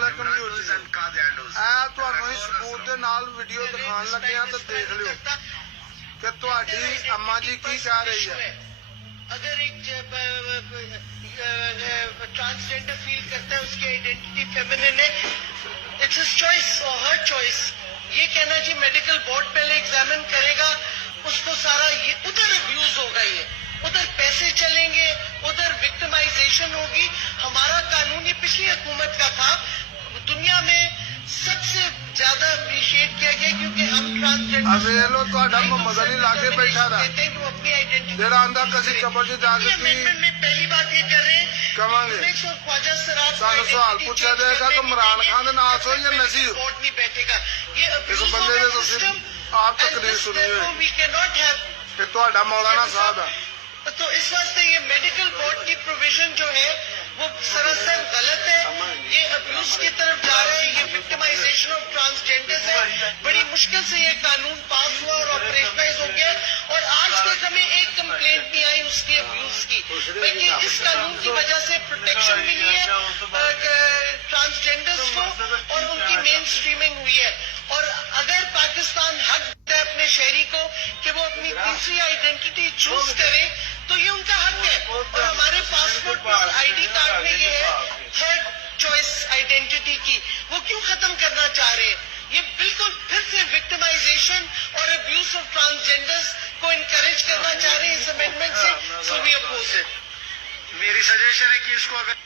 ਅਸਲਾਮੁਅਲੈਕਮ ਜੀ ਇਹ ਤੁਹਾਨੂੰ ਸਬੂਤ ਦੇ ਨਾਲ ਵੀਡੀਓ ਦਿਖਾਉਣ ਲੱਗੇ ਆ ਤਾਂ ਦੇਖ ਲਿਓ ਕਿ ਤੁਹਾਡੀ ਅੰਮਾ ਜੀ ਕੀ ਕਹਿ ਰਹੀ ਹੈ। अगर एक ट्रांसजेंडर फील करता है उसकी आइडेंटिटी फेमिनिन है, इट्स हिज चॉइस और हर चॉइस। ये कहना जी मेडिकल बोर्ड पहले एग्जामिन करेगा, उसको सारा ये उधर अब्यूज होगा, ये उधर पैसे चलेंगे, उधर विक्टिमाइजेशन होगी। हमारा कानून ये पिछली हुकूमत का था, दुनिया में सबसे ज्यादा अप्रिशिएट किया गया क्योंकि हम ट्रांसजेंडर मगली लाके बैठा रहा वो अपनी आइडेंटिटी अमेंडमेंट में पहली बात ये कर रहे हैं कहांगे ख्वाजा सराफ सानू सवाल पूछा जाएगा कि इमरान खान दे नाल सो या नसी बोर्ड नहीं बैठेगा। ये इस बंदे दे तुसी आप तकरीर सुनी है वी कैन नॉट हैव कि ਤੁਹਾਡਾ मौलाना साहब है। तो इस वास्ते ये मेडिकल बोर्ड की प्रोविजन जो है वो सरासर गलत है, ये अब्यूज की तरफ जा रहा है, ये विक्टिमाइजेशन ऑफ ट्रांसजेंडर्स है। बड़ी मुश्किल से ये कानून पास हुआ और ऑपरेशनलाइज हो गया और आज तक हमें एक कंप्लेंट नहीं आई उसकी अब्यूज की, बल्कि इस कानून की वजह से प्रोटेक्शन मिली है ट्रांसजेंडर्स को और उनकी मेन स्ट्रीमिंग हुई है। और अगर पाकिस्तान हक देता है अपने शहरी को कि वो अपनी तीसरी आइडेंटिटी चूज करे तो ये उनका हक है। और हमारे पासपोर्ट और आईडी कार्ड में ये है थर्ड चॉइस आइडेंटिटी की, वो क्यों खत्म करना चाह रहे हैं? ये बिल्कुल फिर से विक्टिमाइजेशन और अब्यूज ऑफ ट्रांसजेंडर्स को इनकरेज करना चाह रहे हैं इस अमेंडमेंट से, सो वी अपोज इट। मेरी सजेशन है कि इसको अगर